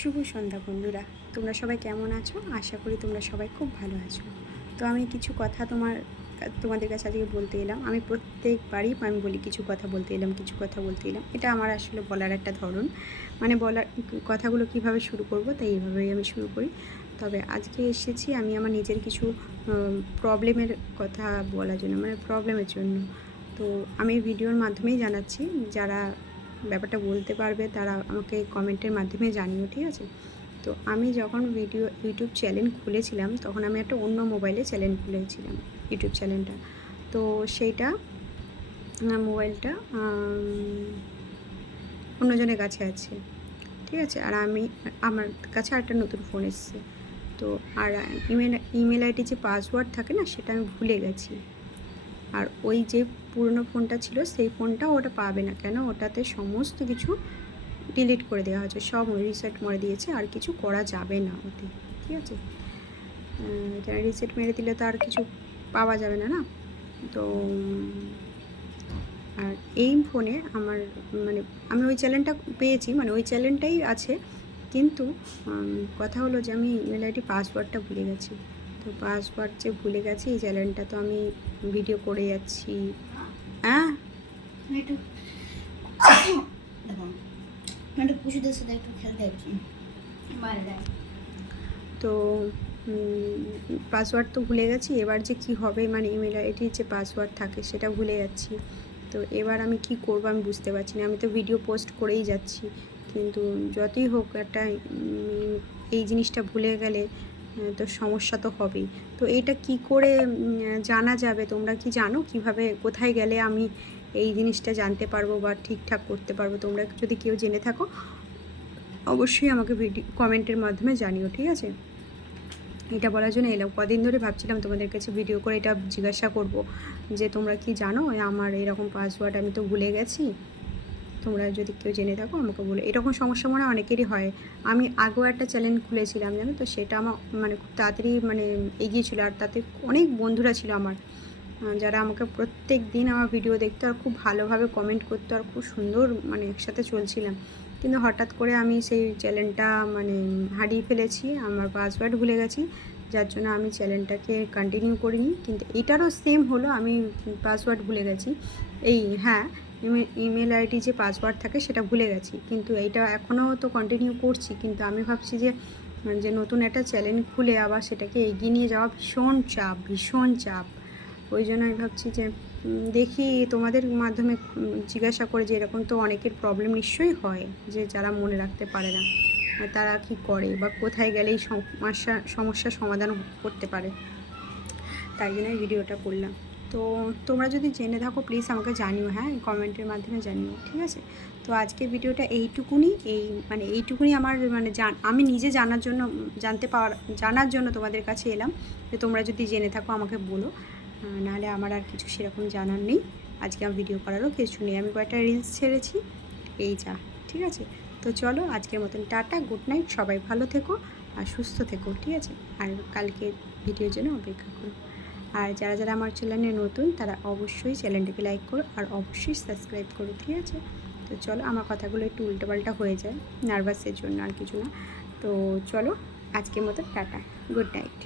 শুভ সন্ধ্যা বন্ধুরা, তোমরা সবাই কেমন আছো? আশা করি তোমরা সবাই খুব ভালো আছো। তো আমি কিছু কথা তোমাদের কাছে আজকে বলতে এলাম। আমি প্রত্যেকবারই আমি বলি কিছু কথা বলতে এলাম, কিছু কথা বলতে এলাম। এটা আমার আসলে বলার একটা ধরন, মানে বলার কথাগুলো কিভাবে শুরু করব তাই এইভাবেই আমি শুরু করি। তবে আজকে এসেছি আমি আমার নিজের কিছু প্রবলেমের কথা বলার জন্য, মানে প্রবলেমের জন্য। তো আমি ভিডিওর মাধ্যমেই জানাচ্ছি, যারা ব্যাপারটা বলতে পারবে তারা আমাকে কমেন্টের মাধ্যমে জানিও, ঠিক আছে? তো আমি যখন ইউটিউব চ্যানেল খুলেছিলাম, তখন আমি একটা অন্য মোবাইলে চ্যানেল খুলেছিলাম, ইউটিউব চ্যানেলটা। তো সেইটা মোবাইলটা অন্যজনের কাছে আছে, ঠিক আছে? আর আমার কাছে একটা নতুন ফোন এসছে। তো আর ইমেল আইডি যে পাসওয়ার্ড থাকে না, সেটা আমি ভুলে গেছি। আর ওই যে পুরনো ফোনটা ছিল, সেই ফোনটা ওটা পাবে না, কেন ওটাতে সমস্ত কিছু ডিলিট করে দেওয়া হয়েছে, সব রিসেট মেরে দিয়েছে, আর কিছু করা যাবে না ওতে, ঠিক আছে? রিসেট মেরে দিলে তো আর কিছু পাওয়া যাবে না, না? তো আর এই ফোনে আমার, মানে আমি ওই চ্যানেলটা পেয়েছি, মানে ওই চ্যানেলটাই আছে, কিন্তু কথা হলো যে আমি ইমেল আইডি পাসওয়ার্ডটা ভুলে গেছি। তো পাসওয়ার্ড যে ভুলে গেছি, এই চ্যানেলটা তো আমি ভিডিও করে যাচ্ছি। হ্যাঁ, একটু পুষুদের সাথে একটু খেলতে যাচ্ছি বাইরে। তো পাসওয়ার্ড তো ভুলে গেছি, এবার যে কি হবে, মানে ইমেল আইডির যে পাসওয়ার্ড থাকে সেটা ভুলে যাচ্ছি। তো এবার আমি কি করব আমি বুঝতে পারছি না। আমি তো ভিডিও পোস্ট করেই যাচ্ছি, কিন্তু যতই হোক একটা এই জিনিসটা ভুলে গেলে তো সমস্যা তো হবেই। তো এটা কি করে জানা যাবে? তোমরা কি জানো কিভাবে, কোথায় গেলে আমি এই জিনিসটা জানতে পারবো বা ঠিকঠাক করতে পারবো? তোমরা যদি কেউ জেনে থাকো, অবশ্যই আমাকে কমেন্টের মাধ্যমে জানিও, ঠিক আছে? এটা বলার জন্য এলাম। কদিন ধরে ভাবছিলাম তোমাদের কাছে ভিডিও করে এটা জিজ্ঞাসা করব যে তোমরা কি জানো আমার এরকম পাসওয়ার্ড আমি তো ভুলে গেছি। তোমরা যদি কেউ জেনে থাকো আমাকে বলো। এরকম সমস্যা মনে হয় অনেকেরই হয়। আমি আগেও একটা চ্যানেল খুলেছিলাম, জানো তো, সেটা আমার মানে খুব তাড়াতাড়ি মানে এগিয়েছিল, আর তাতে অনেক বন্ধুরা ছিল আমার, যারা আমাকে প্রত্যেক দিন আমার ভিডিও দেখতো আর খুব ভালোভাবে কমেন্ট করতো, আর খুব সুন্দর মানে একসাথে চলছিলাম। কিন্তু হঠাৎ করে আমি সেই চ্যানেলটা মানে হারিয়ে ফেলেছি, আমার পাসওয়ার্ড ভুলে গেছি, যার জন্য আমি চ্যানেলটাকে কন্টিনিউ করিনি। কিন্তু এটারও সেম হলো, আমি পাসওয়ার্ড ভুলে গেছি। হ্যাঁ, ইমেল আইডি যে পাসওয়ার্ড থাকে সেটা ভুলে গেছি, কিন্তু এইটা এখনও তো কন্টিনিউ করছি। কিন্তু আমি ভাবছি যে নতুন একটা চ্যানেল খুলে আবার সেটাকে এগিয়ে নিয়ে যাওয়া ভীষণ চাপ, ভীষণ চাপ। ওই জন্য আমি ভাবছি যে দেখি তোমাদের মাধ্যমে জিজ্ঞাসা করে, যে এরকম তো অনেকের প্রবলেম নিশ্চয়ই হয়, যে যারা মনে রাখতে পারে না, তারা কি করে বা কোথায় গেলে এই সমস্যার সমাধান করতে পারে। তাই জন্য ভিডিওটা করলাম। তো তোমরা যদি জেনে থাকো প্লিজ আমাকে জানিও, হ্যাঁ, কমেন্টের মাধ্যমে জানিও, ঠিক আছে? তো আজকের ভিডিওটা এইটুকুনি আমার মানে আমি নিজে জানার জন্য তোমাদের কাছে এলাম, যে তোমরা যদি জেনে থাকো আমাকে বলো। নাহলে আমার আর কিছু সেরকম জানার নেই, আজকে আমার ভিডিও করারও কিছু নেই। আমি কয়েকটা রিলস ছেড়েছি, এই যা, ঠিক আছে? তো চলো, আজকের মতন টাটা, গুড নাইট, সবাই ভালো থেকো আর সুস্থ থেকো, ঠিক আছে? আর কালকে ভিডিওর জন্য অপেক্ষা করো। আর যারা যারা আমার চ্যানেলে নতুন, তারা অবশ্যই চ্যানেলটাকে লাইক করো আর অবশ্যই সাবস্ক্রাইব করো, ঠিক আছে? তো চলো, আমার কথাগুলো একটু উল্টোপাল্টা হয়ে যায়, নার্ভাসের জন্য, আর কিছু না। তো চলো, আজকের মতো টাটা, গুড নাইট।